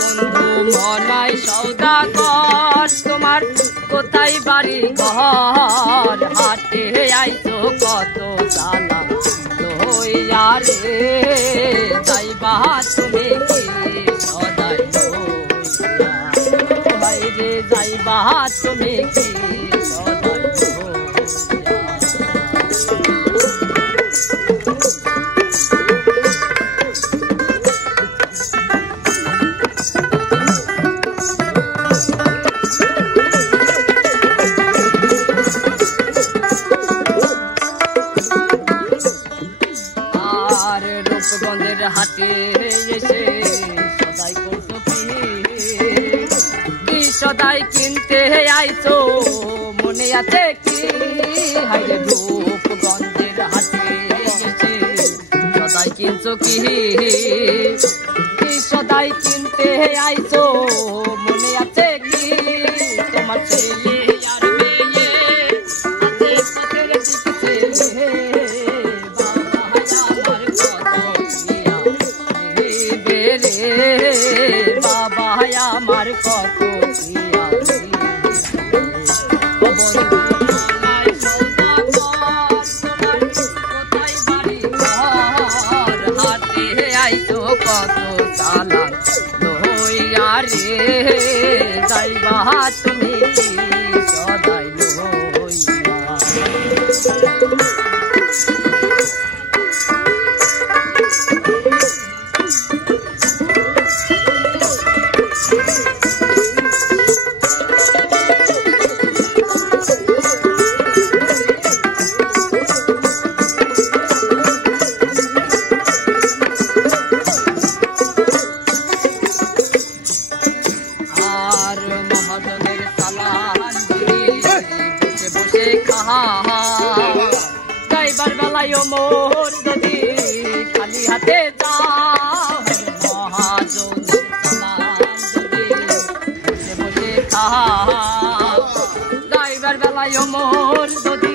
বন্ধু মনাই সওদাগর তোমার কোথায় বাড়ি ঘর হাটে আইছো কত জ্বালা লইয়া রে যাইবা তুমি কি সদাই লইয়া ভাই রে যাইবা তুমি কি সদাই রূপগঞ্জের হাটে এসে সদাই করছো কি সদাই কিনতে আইছো মনে আছে কি হাইরে রূপগঞ্জের হাটে এসে সদাই কিনছো কি সদাই কিনতে আইছো মনে আছে কি তোমার ছেলে আর মেয়ে আছে পথের দিকে বাবা আমার কত হাতে আইতো কত চালান লইয়া রে যাইবা তুমি সদাই লইয়া যাইবার বেলায় মোর যদি খালি হাতে যাও মহাজন যদি বসে বসে খাও যাইবার বেলায় মোর যদি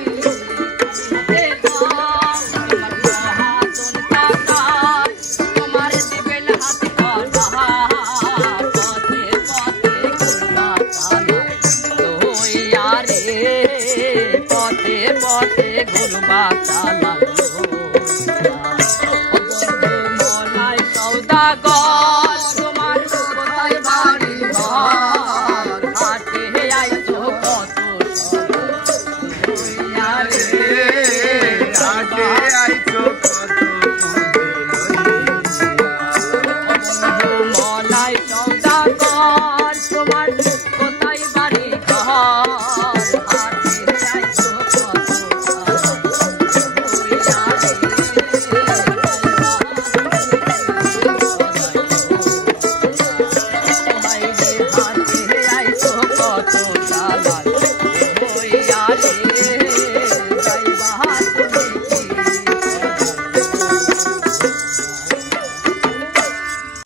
তোমার দিবেন হাত পথে পথে ঘুরবা চালা